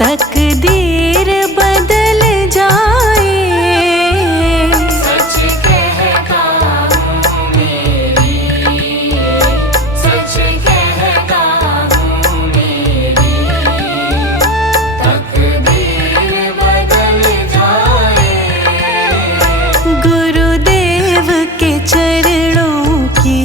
तकदीर बदल जाए। सच कहता हूँ मेरी, सच कहता हूँ मेरी, तकदीर बदल जाए। गुरुदेव के चरणों की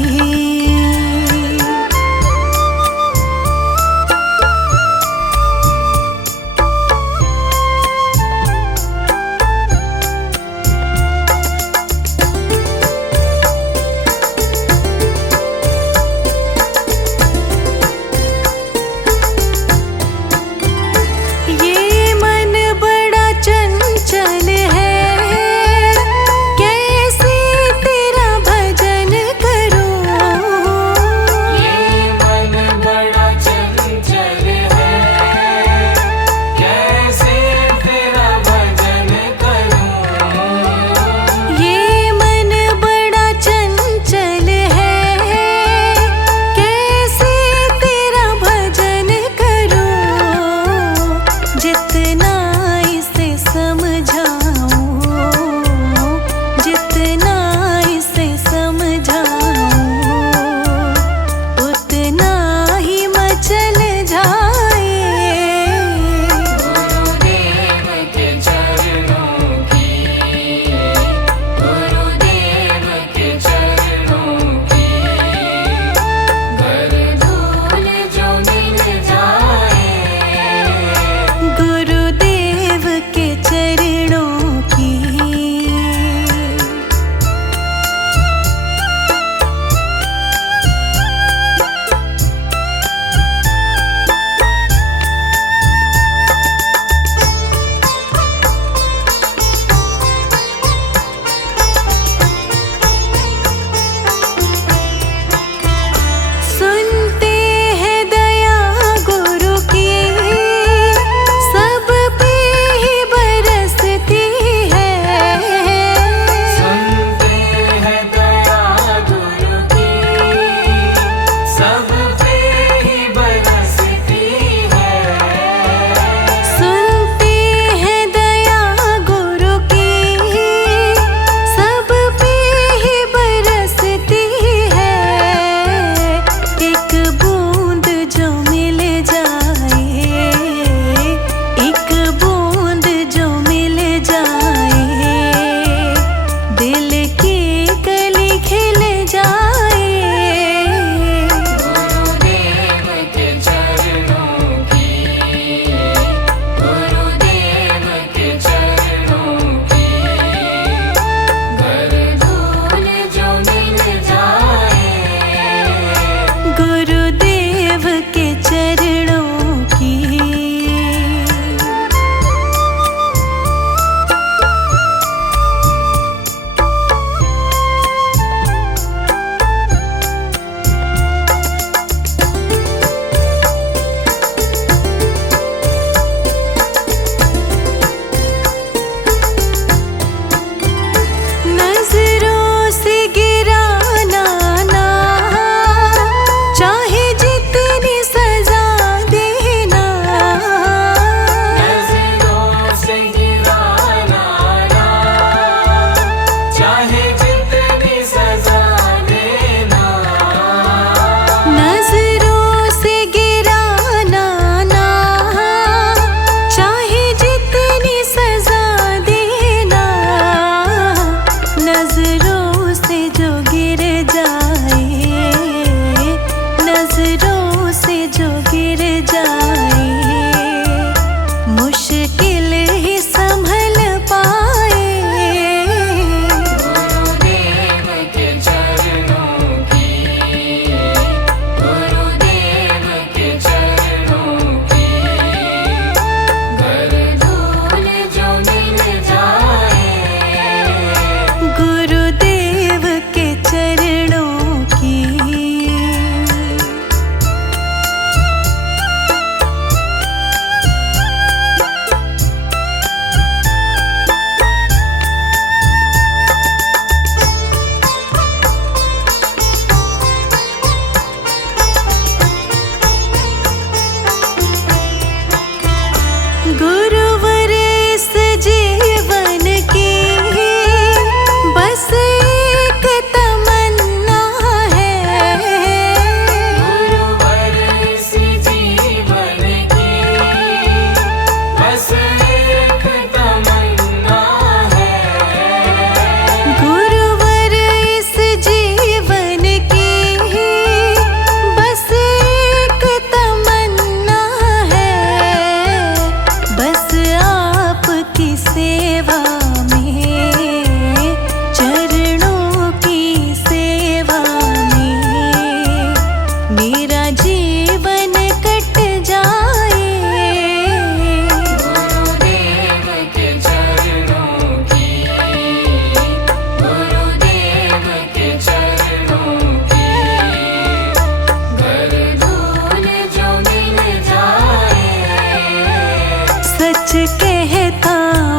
कहता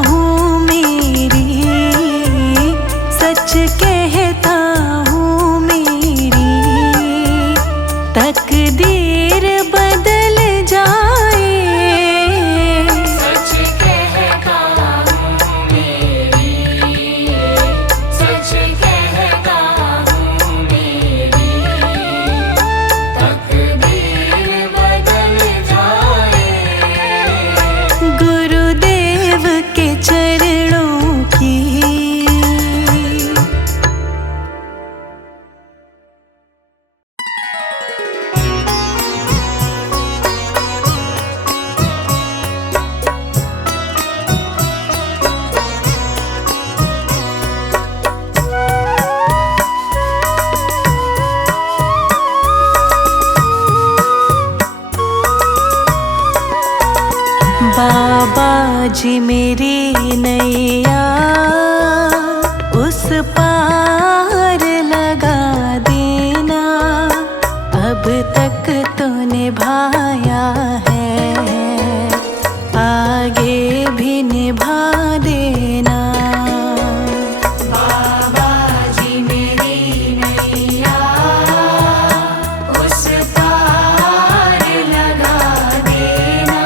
हूँ मेरी, सच कहता हूँ मेरी, तकदीर बदल जाए। सच कहता हूँ मेरी, सच कहता हूँ मेरी, तकदीर बदल जाए। गुरुदेव के चरणों की बाबा जी मेरी नैया उस पार लगा देना, अब तक तो निभाया है, आगे भी निभा देना। बाबा जी मेरी नैया उस पार लगा देना,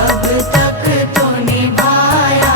अब तक तो निभाया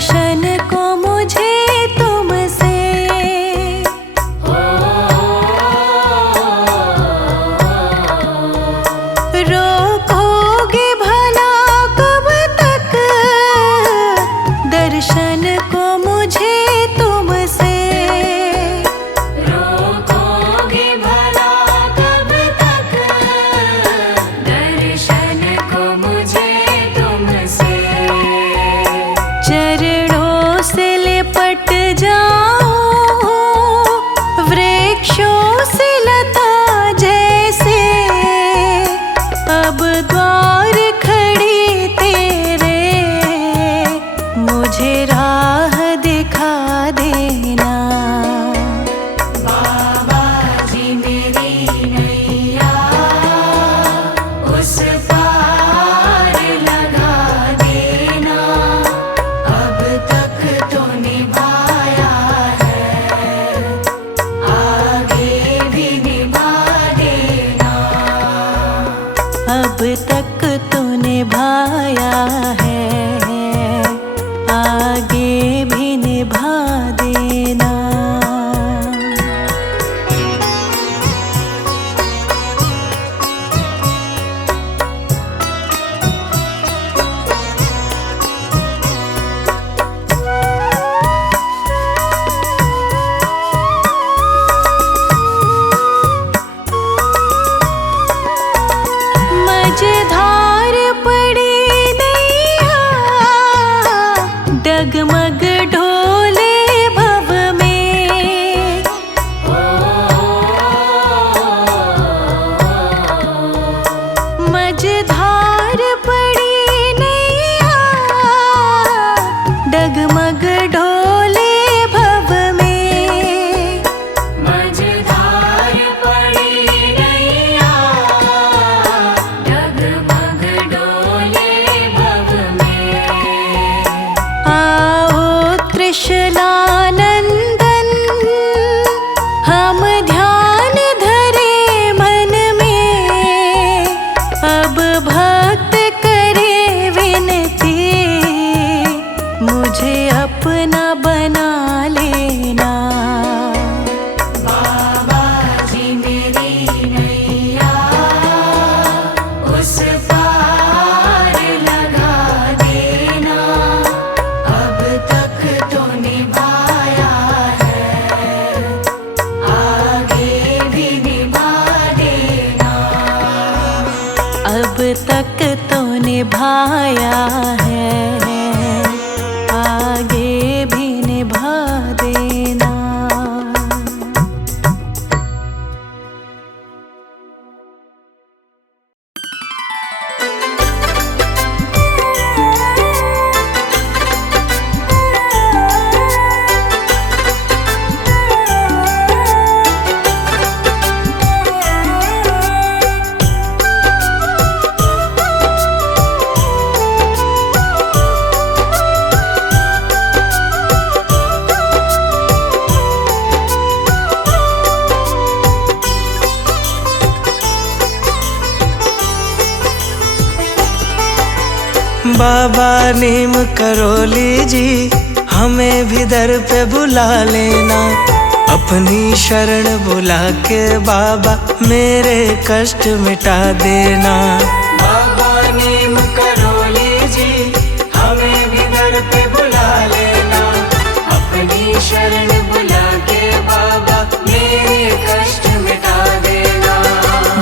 दर्शन को मुझे तुमसे रोकोगे भला कब तक, दर्शन को मुझे तुमसे रोकोगे भला कब तक, दर्शन को मुझे तुमसे। चरणों से लिपट जाओ वृक्षों से लता जैसे, अब द्वार खड़ी तेरे मुझे राह दिखा देना। बाबा जी मेरी नैया उस पार लगा देना, अब तक तो निभाया है, आगे भी निभा देना। अब तक तो निभाया है, आगे भी निभा देना। मझधार पड़ी नैया डगमग ढोले भव में, मझधार पड़ी नैया डगमग ढोले भव में। मझधार पड़ी नैया डगमग डोले भव में। आओ त्रिशलानंदन हम ध्यान धरे मन में, अब भक्त करे विनती मुझे अपना बना लेना। बाबा जी मेरी नैया उस पार लगा देना, अब तक तो निभाया है, आगे भी निभा देना। अब तक तो निभाया है, आगे भी निभा देना। बाबा नीम करोली जी हमें भी दर पे बुला लेना, अपनी शरण बुला के बाबा मेरे कष्ट मिटा देना। बाबा नीम करोली जी हमें भी दर पे बुला लेना, अपनी शरण बुला के बाबा मेरे कष्ट मिटा देना।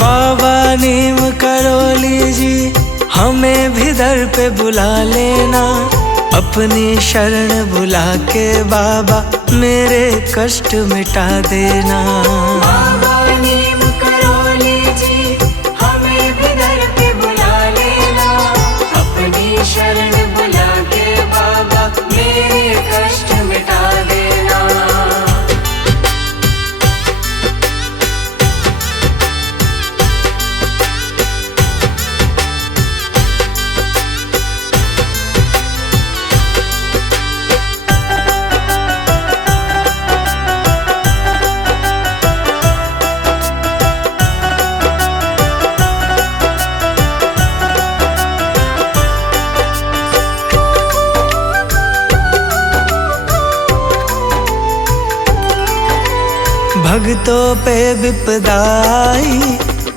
बाबा नीम करोली जी हमें भी दर पे बुला लेना, अपनी शरण बुला के बाबा मेरे कष्ट मिटा देना। बाबा नीम करोली जी हमें भी दर पे बुला लेना, अपनी शरण बुला के बाबा मेरे कष्ट मिटा देना। भक्तों पे विपदाई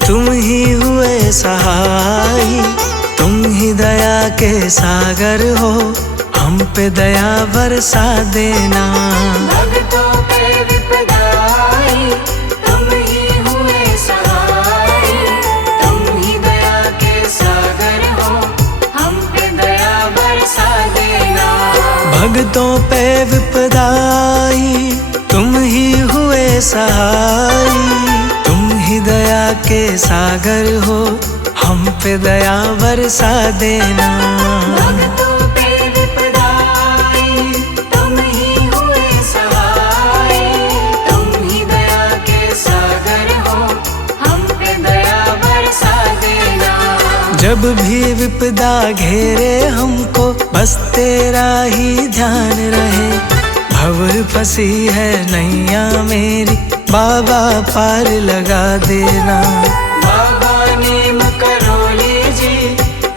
तुम ही हुए सहाय। तुम ही दया के सागर हो, हम पे दया बरसा देना। भक्तों पे विपदाई तुम ही हुए सहाय। तुम ही दया के सागर हो, हम पे दया बरसा देना। भक्तों पे विपदाई तुम ही हुए सहाय। तुम ही दया के सागर हो, हम पे दया बरसा देना। भक्तों पे विपदाई तुम ही हुए सहाय। तुम ही दया के सागर हो, हम पे दया बरसा देना। जब भी विपदा घेरे हमको, बस तेरा ही ध्यान रहे। भंवर फंसी है नैया मेरी, बाबा पार लगा देना। बाबा नीम करोली जी,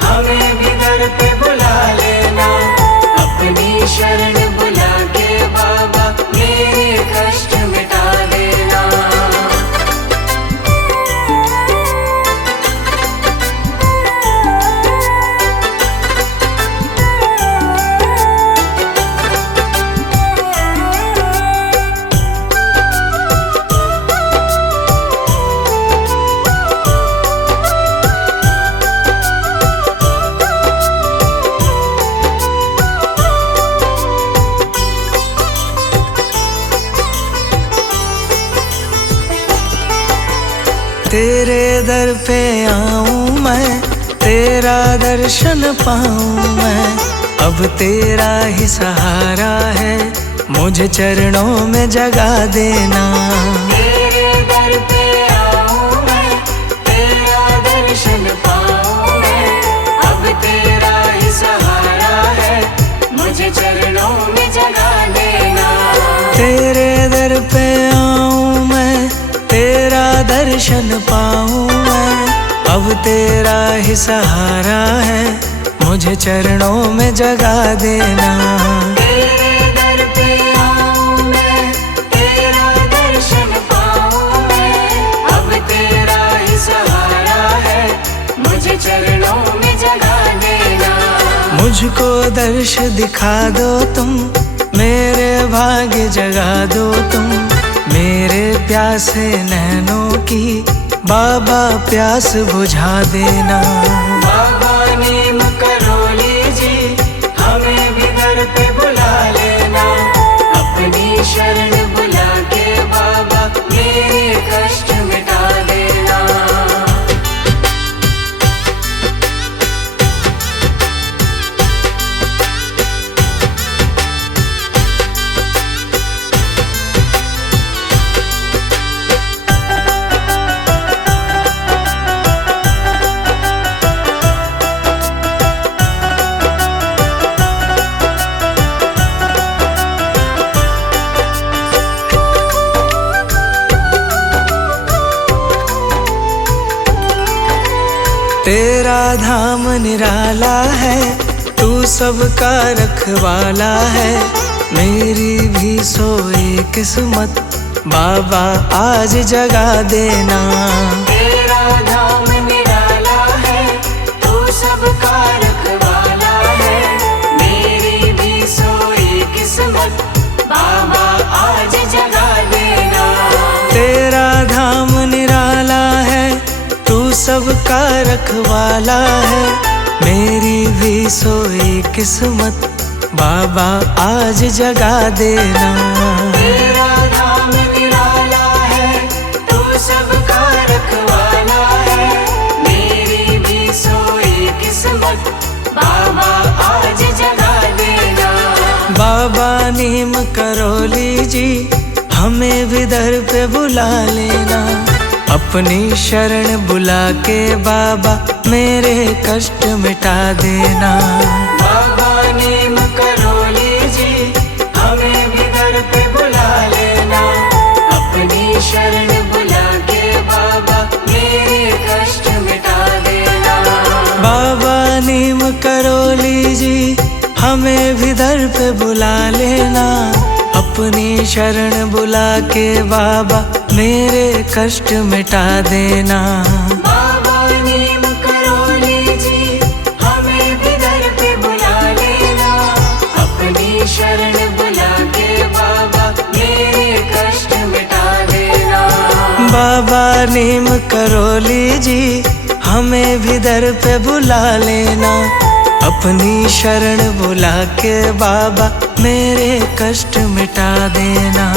हमें भी दर पे बुला लेना। अपनी शरण बुला के बाबा मेरे कष्ट मिटा देना। तेरे दर पे आऊं मैं, तेरा दर्शन पाऊं मैं। अब तेरा ही सहारा है, मुझे चरणों में जगा देना। तेरे दर पे आऊं मैं, तेरा दर्शन पाऊं मैं। अब तेरा ही सहारा है, मुझे चरणों में जगा देना। तेरे दर पे आऊं मैं, तेरा दर्शन पाऊं मैं। अब तेरा ही सहारा है, मुझे चरणों में जगा देना। तेरे दर पे आऊं मैं, तेरा दर्शन पाऊं मैं। अब तेरा ही सहारा है, मुझे चरणों में जगा देना। मुझको दर्श दिखा दो तुम, मेरे भाग्य जगा दो तुम। मेरे प्यासे नैनों की बाबा प्यास बुझा देना। बाबा नीम करोली जी, हमें भी दर पे बुला लेना। अपनी शरण बुला के बाबा मेरे कष्ट मिटा देना। तेरा धाम निराला है, तू सबका रखवाला है। मेरी भी सोई किस्मत बाबा आज जगा देना। तेरा धाम निराला है, तू सबका रखवाला है। मेरी भी सोई किस्मत बाबा आज जगा देना। तेरा धाम निराला है, तू सबका रखवाला है। मेरी भी सोई किस्मत बाबा आज जगा देना। तेरा धाम निराला है, तू सबका रखवाला है। मेरी भी सोई किस्मत बाबा आज जगा देना। बाबा नीम करोली जी, हमें भी दर पे बुला लेना। अपनी शरण बुला के बाबा मेरे कष्ट मिटा देना। बाबा नीम करोली जी, हमें भी दर पे बुला लेना। अपनी शरण बुला के बाबा मेरे कष्ट मिटा देना। बाबा नीम करोली जी, हमें भी दर पे बुला लेना। अपनी शरण बुला के बाबा मेरे कष्ट मिटा देना। बाबा नीम करौली जी हमें भी दर पे बुला लेना, अपनी शरण बुला के बाबा मेरे कष्ट मिटा देना। बाबा नीम करौली जी हमें भी दर पे बुला लेना, अपनी शरण बुला के बाबा मेरे कष्ट मिटा देना।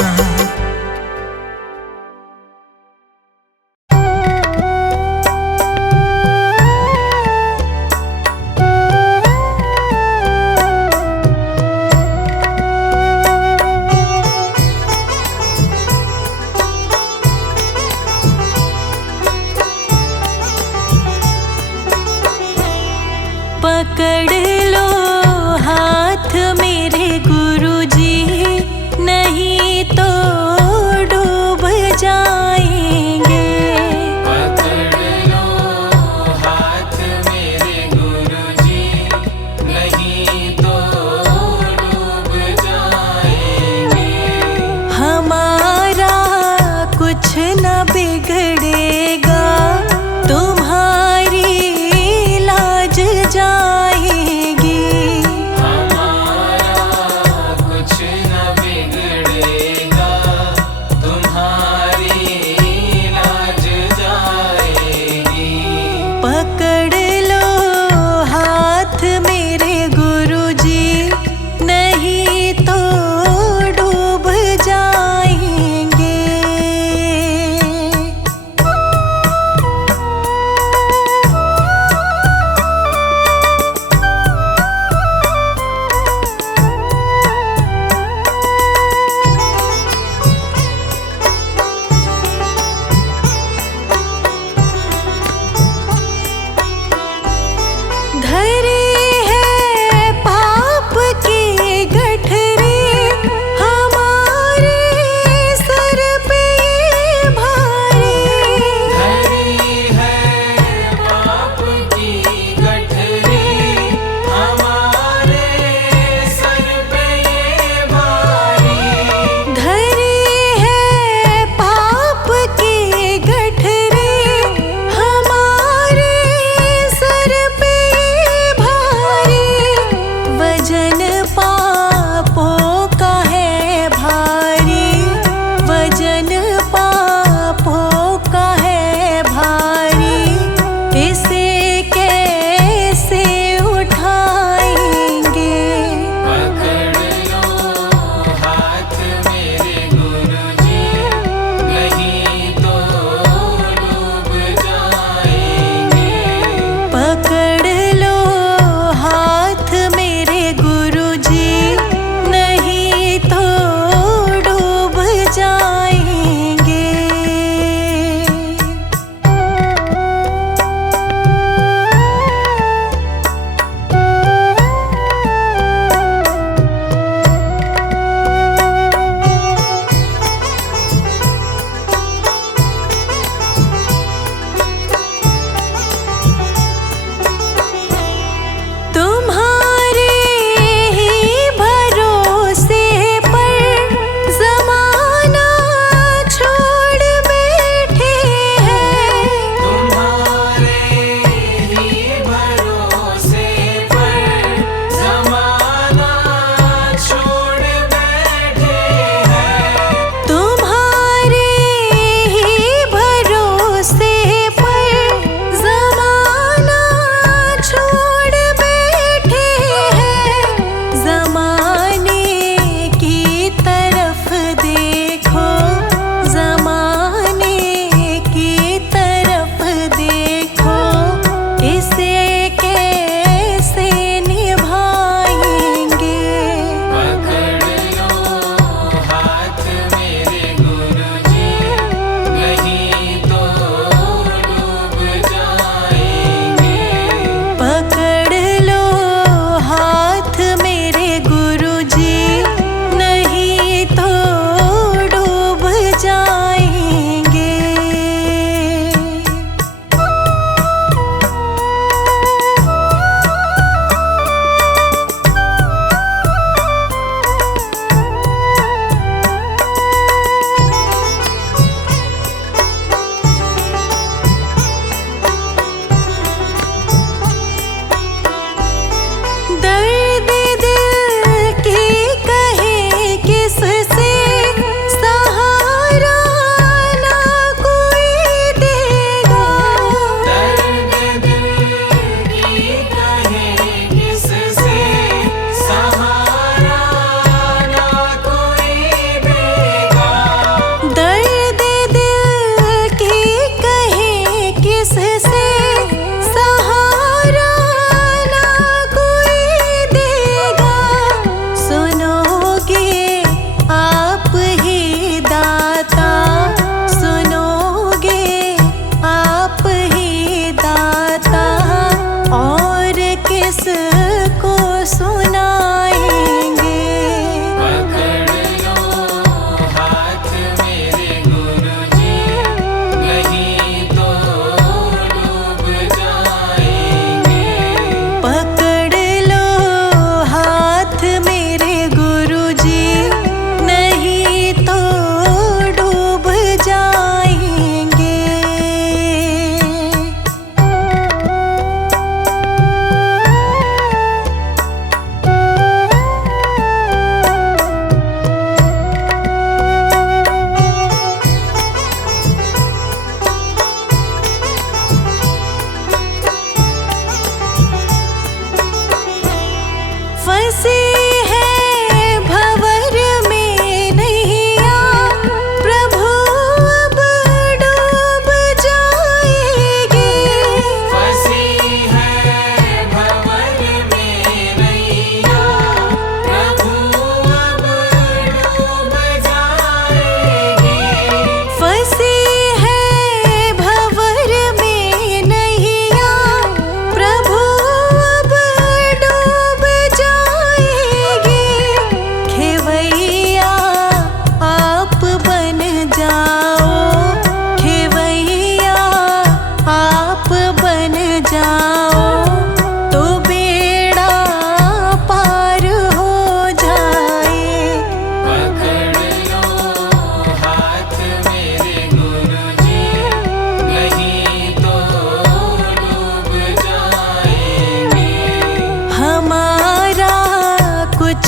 पकड़ लो हाथ मेरे गुरुजी, नहीं तो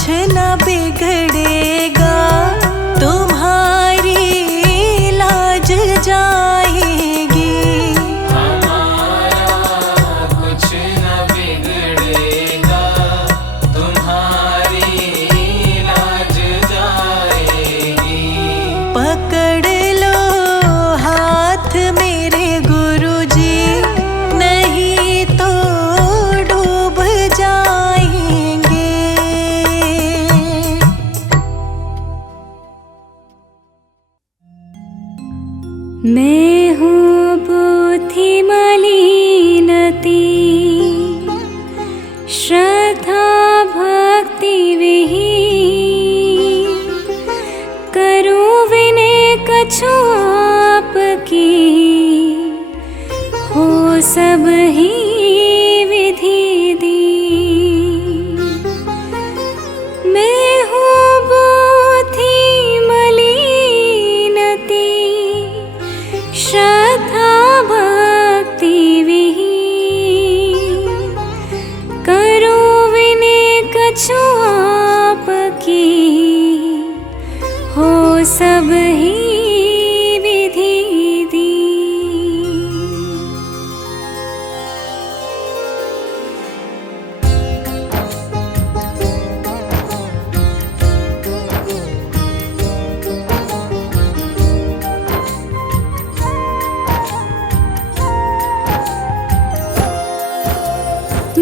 न बिगड़ेगा, तुम्हारी लाज जाएगी। हमारा कुछ न बिगड़ेगा, तुम्हारी लाज जाएगी। पकड़ लो हाथ मेरे गुरुजी, नहीं तो डूब जाएंगे। मैं हूँ बुद्धि मलिनती, श्रद्धा भक्ति विहीन, करूँ विनय कछु आपकी, हो सब ही विधि दी। मैं हूँ बुद्धि मलिनती, श्रद्धा भक्ति विहीन, करूँ विनय कछु आपकी, हो सब ही विधि दी।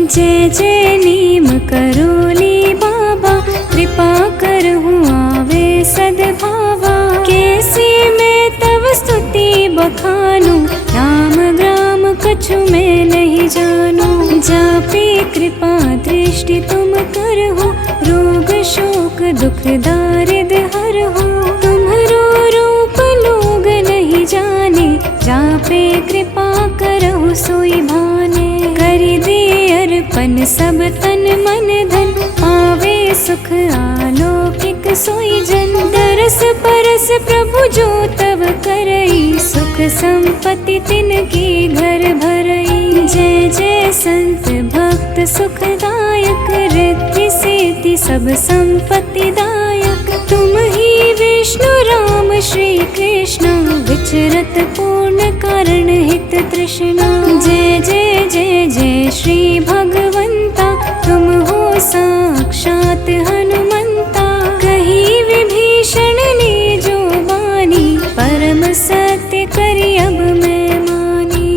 जय जय नीम करोली बाबा, कृपा करहूँ आवे सद्भावा। कैसी मैं तव स्तुति बखानूं, नाम ग्राम कछु मैं नहीं जानूं। जापे कृपा दृष्टि तुम करहु, रोग शोक दुख दारिद्र हरहु। तुम्हारो रूप लोग नहीं जाने, जापे कृपा करहु सोई भाने। करि दे अर्पण सब तन मन धन, पावे सुख आलौकिक सोई जन। दरस परस प्रभु जो तब करई, सुख संपत्ति तिनके घर भरई। जय जय संत भक्त सुखदायक, रिद्धि सिद्धि सब संपत्ति दायक। तुम ही विष्णु राम श्री कृष्ण, विचरत पूर्ण कारण हित तृष्णा। जय जय जय जय श्री भगवंता, तुम हो साक्षात हनुमंता। कही विभीषण ने जो बानी, परम सत्य करी अब मैं मानी।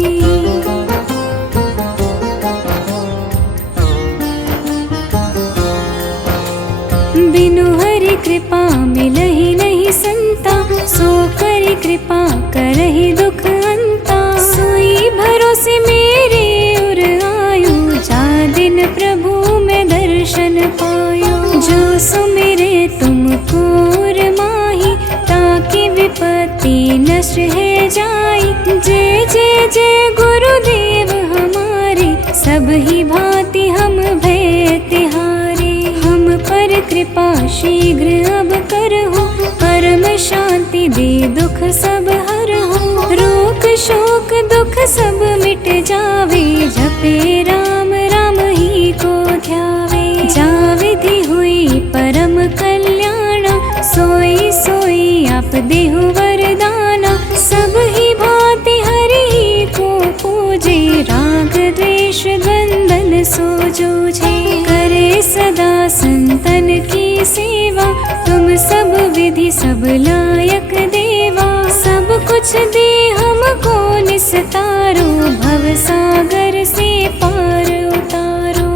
बिनु हरि कृपा मिलहि नहीं संता, सो करी कृपा करहि दुख अंता। सोई भरोसे मेरे उर आयु, जा दिन प्रभु में दर्शन पायो। जो सुमिरे तुमको उर माही, ताकि विपत्ति नष्ट है जाई। जय जय जय गुरुदेव हमारे, सब ही भांति हम भय तिहारे। हम पर कृपा शीघ्र अब करहु, परम शांति दे दुख सब हरहु। रोग शोक दुख सब मिट जावे, जपे राम राम ही को ध्यावे। जा विधि हुई परम कल्याणा, सोई सोई आप देहु वरदाना। सब ही भांति हरि ही को पूजे, राग द्वेष द्वंद्वन सो जूझे। करे सदा संतन की सेवा, तुम सब विधि सब लायक देवा। सब कुछ दे हमको निस्तारो, भव सागर से पार उतारो।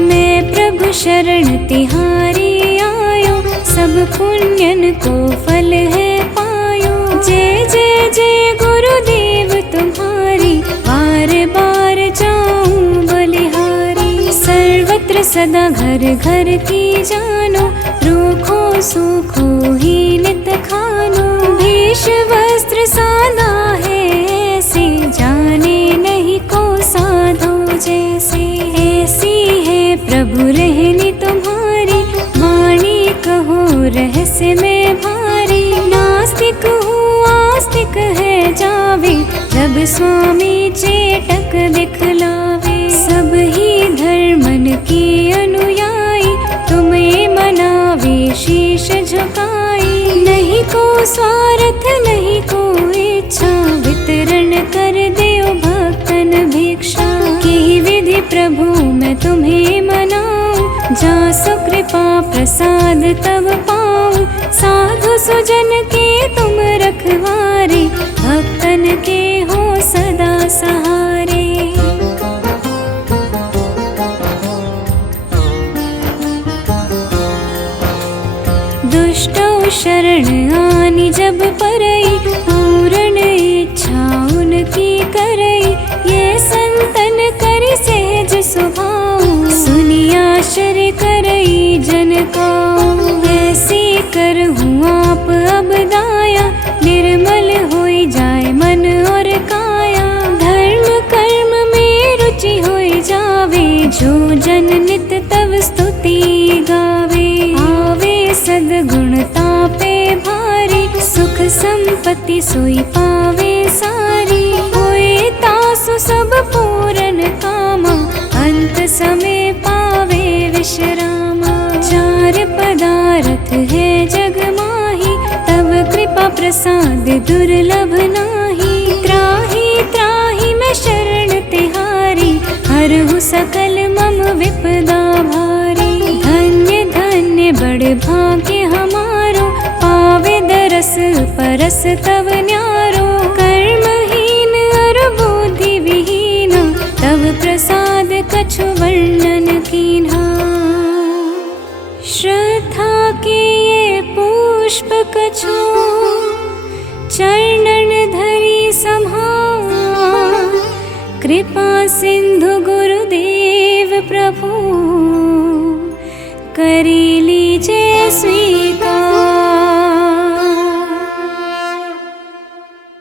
मैं प्रभु शरण तिहारी आयो, सब पुण्यन को फल है पायो। जय जय जय गुरुदेव तुम्हारी, बार बार जाऊं बलिहारी। सर्वत्र सदा घर घर की जानो, रूखो सूखो ही नित खानो। वेश वस्त्र सादा है ऐसे, जाने नहीं को साधो जैसे। ऐसी है प्रभु रहनी तुम्हारी, वाणी कहो रहस्य में भारी। नास्तिक हूँ आस्तिक है जावे, जब स्वामी चे स्वार्थ नहीं को इच्छा, वितरण कर देओ भक्तन भिक्षा। की विधि प्रभु मैं तुम्हें मनाऊं, जासु कृपा प्रसाद तब पाऊं। साधु सुजन के तुम रखवारे, भक्तन के हो सदा सहारे। दुष्टौ शरण आनी जब परई, पूर्ण इच्छा उनकी करई। ये संतन करि सहज स्वभाव, सुनी आश्चर्य करई जन को। ऐसी करहूँ आप अब दाया, निर्मल होई जाए मन और काया। धर्म कर्म में रुचि होई जावे, जो जन नित तव स्तुति गावे। आवे सद्गुण तापे भारी, सुख संपत्ति सोई पावे सारी। होए तासु सब पूरन कामा, अंत समय पावे विश्रामा। चार पदार्थ है जग माही, तब कृपा प्रसाद दुर्लभ नाही। त्राहि त्राहि मैं शरण तिहारी, हरहु सकल मम विपदा भारी। धन्य धन्य बड़ भाग्य हमारो, पावे दरस परस तव न्यारो। कर्महीन अर बुद्धि विहीन, तव प्रसाद कछु वर्णन कीन्हा। श्रद्धा के ये पुष्प कछु, चरणन धरी सम्हार। कृपा सिंधु गुरुदेव प्रभु, करी लीजे स्वीकार।